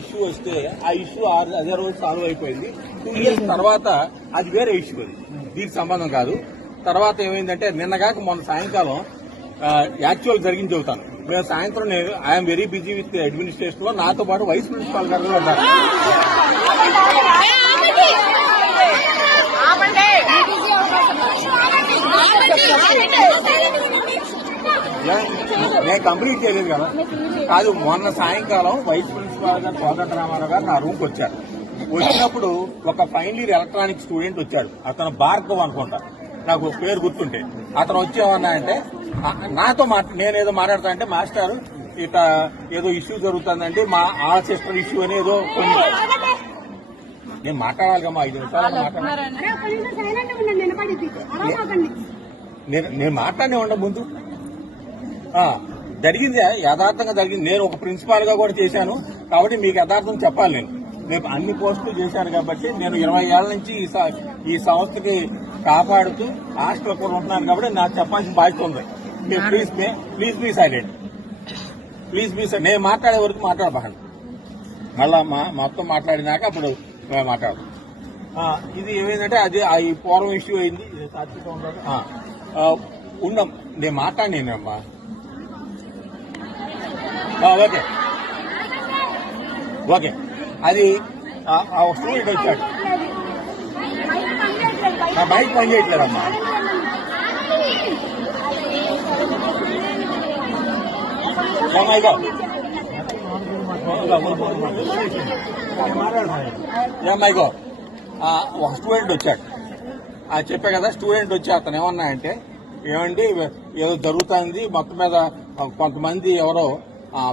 Issue వస్తే ఆ issue అదే రోజు సాల్వ్ అయిపోయింది. 2 years తర్వాత అది వేరే ఇష్యూ, అది దీనికి సంబంధం కాదు. తర్వాత ఏమైందంటే నిన్నగాక మొన్న సాయంకాలం యాక్చువల్ జరిగింది చెబుతాను. మేము సాయంత్రం నేను I'm very busy with administration లో నాతో పాటు వైస్ ప్రిన్సిపాల్ గారు ఉన్నారు. నేను కంప్లీట్ చేయలేదు కదా. కాదు, మొన్న సాయంకాలం వైస్ ప్రిన్సిపాల్ గారు కోదండ రామారావు గారు నా రూమ్కి వచ్చారు. వచ్చినప్పుడు ఒక ఫైనల్ ఇయర్ ఎలక్ట్రానిక్ స్టూడెంట్ వచ్చాడు. అతను భార్గవ్ అనుకుంటా, నాకు పేరు గుర్తుంటే. అతను వచ్చేమన్నా అంటే నాతో నేనేదో మాట్లాడతా అంటే, మాస్టర్ ఇట్లా ఏదో ఇష్యూ జరుగుతుందండి, మా ఆ సిస్టర్ ఇష్యూ అని ఏదో కొన్ని నేను మాట్లాడాలి కమ్మా. 5 నిమిషాలు నేను మాట్లాడే ఉండ ముందు జరిగింది యథార్థంగా జరిగింది. నేను ఒక ప్రిన్సిపాల్ గా కూడా చేశాను కాబట్టి మీకు యథార్థం చెప్పాలి. నేను అన్ని పోస్టులు చేశాను కాబట్టి నేను 20 ఏళ్ల నుంచి ఈ సంస్థకి కాపాడుతూ హాస్టల్ కూడా ఉంటున్నాను కాబట్టి నాకు చెప్పాల్సిన బాధ్యత ఉంది. Please be silent, please be silent. నేను మాట్లాడే వరకు మాట్లాడబాకండి. మళ్ళా మొత్తం మాట్లాడినాక అప్పుడు మాట్లాడదు. ఇది ఏమైందంటే అది ఈ పూర్వం ఇష్యూ అయింది. ఉండం నేను మాట్లాడినానమ్మా. Okay okay. అది స్టూడెంట్ వచ్చాడు, నా బైక్ పని చేయట్లేదమ్మా. ఏమైగో ఒక స్టూడెంట్ వచ్చాడు. చెప్పా కదా, స్టూడెంట్ వచ్చి అతను ఏమన్నా అంటే, ఏమండి ఏదో జరుగుతుంది మొత్తం మీద కొంతమంది ఎవరో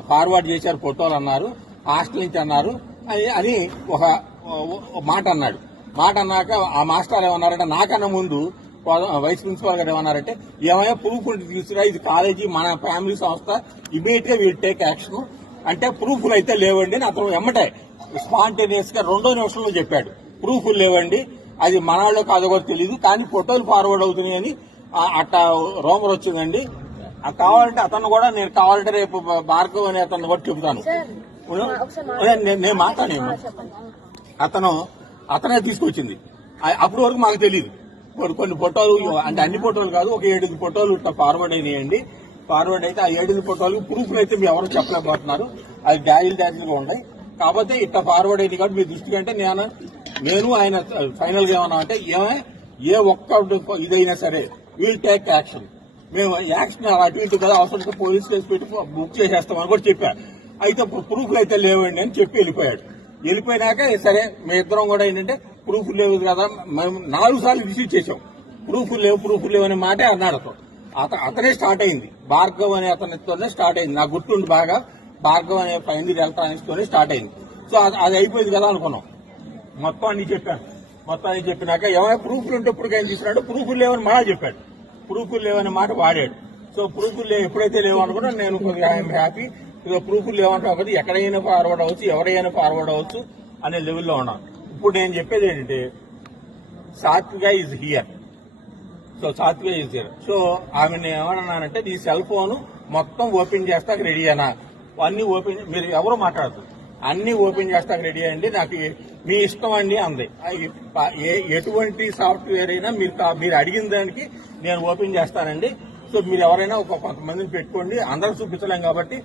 ఫార్వర్డ్ చేశారు ఫోటోలు అన్నారు, హాస్టల్ నుంచి అన్నారు అని ఒక మాట అన్నాడు. మాట అన్నాక ఆ మాస్టర్ ఏమన్నారంటే, నాకన్నా ముందు వైస్ ప్రిన్సిపాల్ గారు ఏమన్నారంటే, ఏమైనా ప్రూఫ్ తీసుకురా, ఇది కాలేజీ మన ఫ్యామిలీ సంస్థ, ఇమీడియట్ గా వీల్ టేక్ యాక్షన్ అంటే ప్రూఫ్లు అయితే లేవండి అని అతను ఎమ్మటే స్పాంటేనియస్ గా 2వ నిమిషంలో చెప్పాడు. ప్రూఫ్లు లేవండి, అది మనలో కాదో కూడా తెలియదు, కానీ ఫోటోలు ఫార్వర్డ్ అవుతున్నాయని అట్లా రోమర్ వచ్చిందండి. కావాలంటే అతను కూడా, నేను కావాలంటే రేపు భార్గవ్ అనే అతను కూడా చెబుతాను. నేను మాట్లాడాను. అతనే తీసుకొచ్చింది. అప్పటి వరకు మాకు తెలియదు. కొన్ని ఫోటోలు అంటే అన్ని ఫోటోలు కాదు, ఒక 7 ఫోటోలు ఫార్వర్డ్ అయినాయండి. ఫార్వర్డ్ అయితే ఆ 7 ఫోటోలు ప్రూఫ్లు అయితే మీరు ఎవరు చెప్పలేకపోతున్నారు, అది డాజీలుగా ఉన్నాయి. కాకపోతే ఇట్లా ఫార్వర్డ్ అయింది కాబట్టి మీ దృష్టి కంటే నేను ఆయన ఫైనల్ గా ఏమన్నా అంటే, ఏ ఒక్క ఇదైనా సరే విల్ టేక్ యాక్షన్, మేము యాక్షన్ అటు ఇటు కదా, అవసరం పోలీస్ కేసు పెట్టి బుక్ చేసేస్తామని కూడా చెప్పారు. అయితే ప్రూఫ్లు అయితే లేవండి అని చెప్పి వెళ్ళిపోయాడు. వెళ్ళిపోయినాక సరే మీ ఇద్దరం కూడా ఏంటంటే ప్రూఫ్ లేవు కదా, మేము 4 సార్లు రిసీవ్ చేసాం, ప్రూఫ్ లేవు అనే మాటే అన్నాడు. అతనే స్టార్ట్ అయింది, భార్గవ్ అనే అతనితోనే స్టార్ట్ అయింది. నాకు గుర్తుండి బాగా భార్గవ్ అనే ఫైనల్ ఇయర్ ఎలక్ట్రానిక్స్ తోనే స్టార్ట్ అయింది. సో అది అయిపోయింది కదా అనుకున్నాం. మొత్తం అన్ని చెప్పాను. మొత్తం అన్ని చెప్పినాక ఏమైనా ప్రూఫ్లు ఉంటే ఇప్పటికైనా తీసుకున్నాడు, ప్రూఫ్లు లేవని మళ్ళా చెప్పాడు. ప్రూఫ్లు లేవని మాట వాడాడు. సో ప్రూఫ్లు ఎప్పుడైతే లేవు అనుకున్నా నేను కొద్దిగా ఐఎమ్ హ్యాపీ. ప్రూఫ్లు లేవంటే ఒకటి ఎక్కడైనా ఫార్వర్డ్ అవ్వచ్చు, ఎవరైనా ఫార్వర్డ్ అవ్వచ్చు అనే లెవెల్లో ఉన్నాను. ఇప్పుడు నేను చెప్పేది ఏంటంటే, సాత్విక ఈజ్ హియర్. సో సాత్విక ఈజ్ హియర్. సో ఆమె ఏమన్నానంటే, నీ సెల్ ఫోన్ మొత్తం ఓపెన్ చేస్తాక రెడీ అయినా, అన్ని ఓపెన్, మీరు ఎవరు మాట్లాడదు, అన్ని ఓపెన్ చేస్తాక రెడీ అయ్యండి, నాకు మీ ఇష్టం అండి అంది. ఎటువంటి సాఫ్ట్వేర్ అయినా మీరు అడిగిన దానికి నేను ఓపెన్ చేస్తానండి. సో మీరు ఎవరైనా కొంతమందిని పెట్టుకోండి, అందరూ చూపించలేం కాబట్టి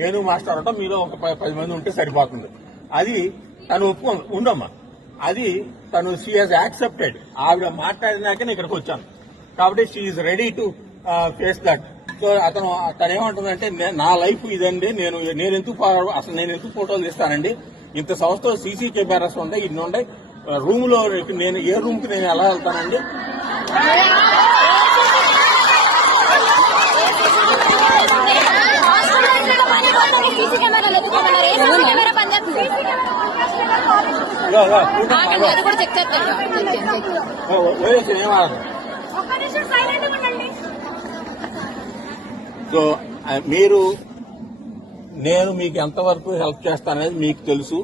నేను మాస్టర్ అంటాం, మీరు ఒక 10 మంది ఉంటే సరిపోతుంది. అది తను ఉండమ్మా, అది తను షీ హాజ్ యాక్సెప్టెడ్. ఆవిడ మాట్లాడినాకే ఇక్కడికి వచ్చాను కాబట్టి she is ready to face that. So తను ఏమంటుందంటే, నా లైఫ్ ఇదండి, నేను ఎందుకు ఫోటోలు తీస్తానండి, ఇంత సంవత్సరం సీసీ కెమెరాస్ ఉంటాయి, ఇన్ని ఉంటాయి రూమ్ లో, నేను ఏ రూమ్ కి నేను ఎలా వెళ్తానండి? సో నేను మీకు ఎంతవరకు హెల్ప్ చేస్తాననేది మీకు తెలుసు.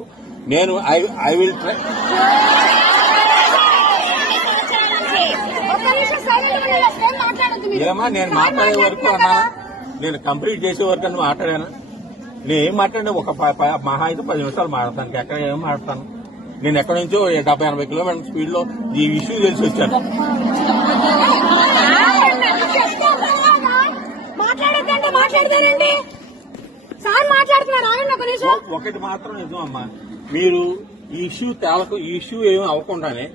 నేను ఐ విల్ ట్రై. ఏమా నేను మాట్లాడే వరకు అన్నా, నేను కంప్లీట్ చేసే వరకు అని మాట్లాడాను. నేను ఏం మాట్లాడినా ఒక మహా అయితే 10 నిమిషాలు మాట్లాడతాను. ఎక్కడ ఏం మాట్లాడతాను? నేను ఎక్కడి నుంచో 70-80 కిలోమీటర్ స్పీడ్ లో ఈ ఇష్యూ తెలిసి వచ్చాను. మాట్లాడతానండి సార్ మాట్లాడుతున్నారు. ఒకటి మాత్రం నిజం అమ్మా, మీరు ఈ ఇష్యూ ఏమి అవ్వకుండానే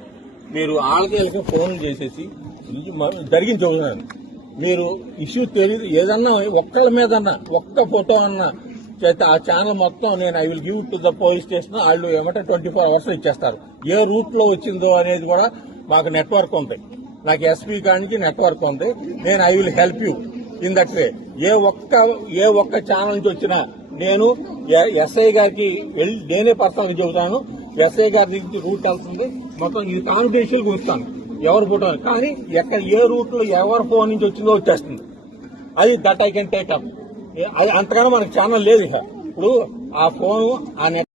మీరు వాళ్ళకి ఫోన్ చేసేసి జరిగింది చెబుతున్నాను. మీరు ఇష్యూ తెలియదు ఏదన్నా ఒక్కళ్ళ మీద ఒక్క ఫోటో అన్నా చేస్తే ఆ ఛానల్ మొత్తం నేను I will give to the police station, వాళ్ళు ఏమంటే 24 hours ఇచ్చేస్తారు. ఏ రూట్ లో వచ్చిందో అనేది కూడా మాకు నెట్వర్క్ ఉంది. నాకు ఎస్పీ కానికి నెట్వర్క్ ఉంది. నేను I will help you in that way. ఏ ఒక్క ఛానల్ నుంచి వచ్చినా నేను ఎస్ఐ గారికి వెళ్ళి నేనే పర్సనల్ చెబుతాను. ఎస్ఐ గారి నుంచి రూట్ వెళ్తుంది మొత్తం ఇది కాన్ఫిడెన్షియల్ గా ఉంచుతాను ఎవరు ఫోటో. కానీ ఎక్కడ ఏ రూట్ లో ఎవరి ఫోన్ నుంచి వచ్చిందో వచ్చేస్తుంది. అది that I can take up. అది అంతగానో మనకు ఛానల్ లేదు. ఇప్పుడు ఆ ఫోను ఆ నెట్